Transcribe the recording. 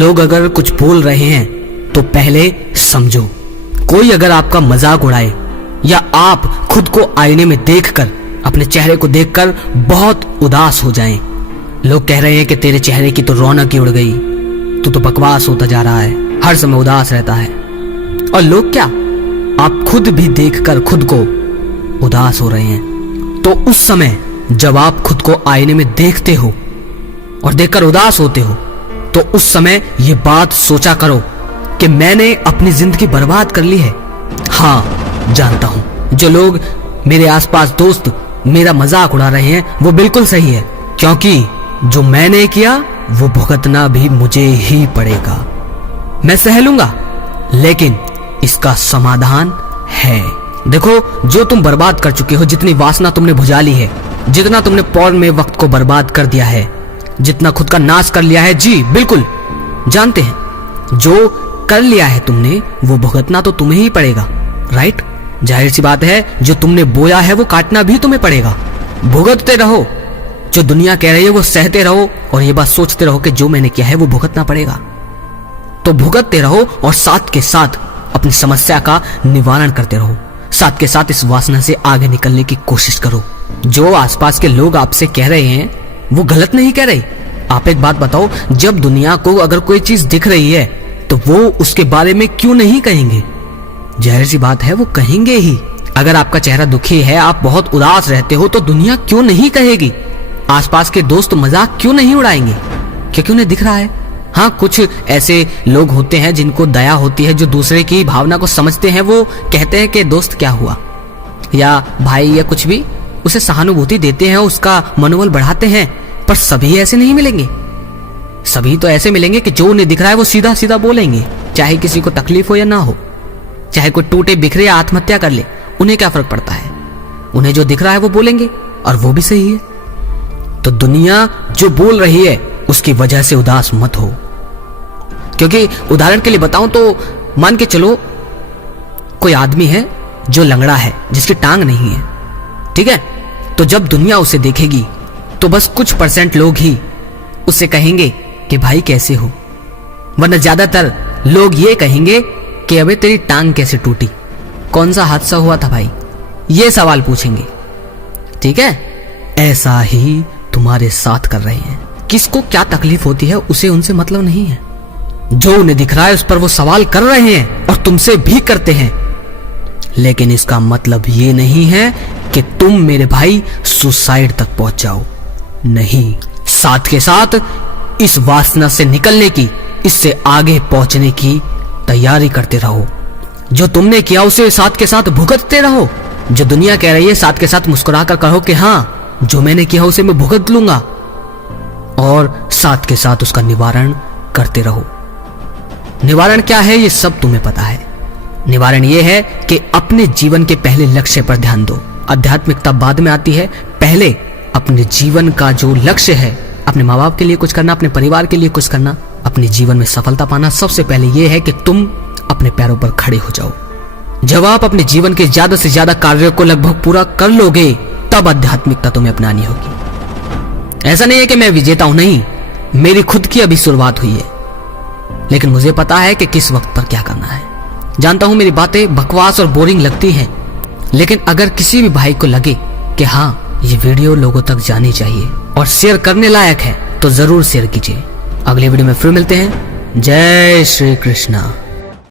लोग अगर कुछ बोल रहे हैं तो पहले समझो। कोई अगर आपका मजाक उड़ाए या आप खुद को आईने में देखकर, अपने चेहरे को देखकर बहुत उदास हो जाएं, लोग कह रहे हैं कि तेरे चेहरे की तो रौनक ही उड़ गई, तू तो बकवास होता जा रहा है, हर समय उदास रहता है। और लोग क्या, आप खुद भी देखकर खुद को उदास हो रहे हैं। तो उस समय जब आप खुद को आईने में देखते हो और देखकर उदास होते हो, तो उस समय ये बात सोचा करो कि मैंने अपनी जिंदगी बर्बाद कर ली है। हाँ, जानता हूं जो लोग मेरे आसपास दोस्त मेरा मजाक उड़ा रहे हैं वो बिल्कुल सही है, क्योंकि जो मैंने किया वो भुगतना भी मुझे ही पड़ेगा। मैं सह लूंगा, लेकिन इसका समाधान है। देखो, जो तुम बर्बाद कर चुके हो, जितनी वासना तुमने बुझा ली है, जितना तुमने पॉर्न में वक्त को बर्बाद कर दिया है, जितना खुद का नाश कर लिया है, जी बिल्कुल जानते हैं, जो कर लिया है तुमने वो भुगतना तो तुम्हें ही पड़ेगा, राइट? जाहिर सी बात है, जो तुमने बोया है वो काटना भी तुम्हें पड़ेगा। भुगतते रहो, जो दुनिया कह रही है वो सहते रहो, और ये बात सोचते रहो कि जो मैंने किया है वो भुगतना पड़ेगा। तो भुगतते रहो और साथ के साथ अपनी समस्या का निवारण करते रहो, साथ के साथ इस वासना से आगे निकलने की कोशिश करो। जो आसपास के लोग आपसे कह रहे हैं वो गलत नहीं कह रहे। आप एक बात बताओ, जब दुनिया को अगर कोई चीज दिख रही है तो वो उसके बारे में क्यों नहीं कहेंगे? जाहिर सी बात है वो कहेंगे ही। अगर आपका चेहरा दुखी है, आप बहुत उदास रहते हो, तो दुनिया क्यों नहीं कहेगी? आसपास के दोस्त मजाक क्यों नहीं उड़ाएंगे? क्योंकि उन्हें दिख रहा है। हाँ, कुछ ऐसे लोग होते हैं जिनको दया होती है, जो दूसरे की भावना को समझते हैं, वो कहते हैं कि दोस्त क्या हुआ, या भाई, या कुछ भी, उसे सहानुभूति देते हैं, उसका मनोबल बढ़ाते हैं। पर सभी ऐसे नहीं मिलेंगे। सभी तो ऐसे मिलेंगे कि जो उन्हें दिख रहा है वो सीधा सीधा बोलेंगे, चाहे किसी को तकलीफ हो या ना हो, चाहे कोई टूटे बिखरे या आत्महत्या कर ले, उन्हें क्या फर्क पड़ता है? उन्हें जो दिख रहा है वो बोलेंगे, और वो भी सही है। तो दुनिया जो बोल रही है उसकी वजह से उदास मत हो। क्योंकि उदाहरण के लिए बताऊं तो मान के चलो, कोई आदमी है जो लंगड़ा है, जिसकी टांग नहीं है, ठीक है? तो जब दुनिया उसे देखेगी तो बस कुछ % लोग ही उससे कहेंगे कि भाई कैसे हो, वरना ज्यादातर लोग ये कहेंगे कि अबे तेरी टांग कैसे टूटी, कौन सा हादसा हुआ था भाई, ये सवाल पूछेंगे, ठीक है? ऐसा ही तुम्हारे साथ कर रहे हैं। किसको क्या तकलीफ होती है उसे उनसे मतलब नहीं है। जो उन्हें दिख रहा है उस पर वो सवाल कर रहे हैं, और तुमसे भी करते हैं, लेकिन इसका मतलब ये नहीं है कि तुम मेरे भाई सुसाइड तक पहुंच जाओ। नहीं, साथ के साथ इस वासना से निकलने की, इससे आगे पहुंचने की तैयारी करते रहो। जो तुमने किया उसे साथ के साथ भुगतते रहो। जो दुनिया कह रही है साथ के साथ मुस्कुराकर कहो कि हाँ, जो मैंने किया उसे मैं भुगत लूंगा, और साथ के साथ उसका निवारण करते रहो। निवारण क्या है ये सब तुम्हें पता है। निवारण ये है कि अपने जीवन के पहले लक्ष्य पर ध्यान दो। आध्यात्मिकता बाद में आती है, पहले अपने जीवन का जो लक्ष्य है, अपने माँ बाप के लिए कुछ करना, अपने परिवार के लिए कुछ करना, अपने जीवन में सफलता पाना, सबसे पहले यह है कि तुम अपने पैरों पर खड़े हो जाओ। जब आप अपने जीवन के ज्यादा से ज्यादा कार्यों को लगभग पूरा कर लोगे, तब आध्यात्मिकता तुम्हें अपनानी होगी। ऐसा नहीं है कि मैं विजेता हूं, नहीं, मेरी खुद की अभी शुरुआत हुई है, लेकिन मुझे पता है कि किस वक्त पर क्या करना है। जानता हूं मेरी बातें बकवास और बोरिंग लगती हैं, लेकिन अगर किसी भी भाई को लगे कि हाँ, ये वीडियो लोगों तक जानी चाहिए और शेयर करने लायक है, तो जरूर शेयर कीजिए। अगले वीडियो में फिर मिलते हैं। जय श्री कृष्णा।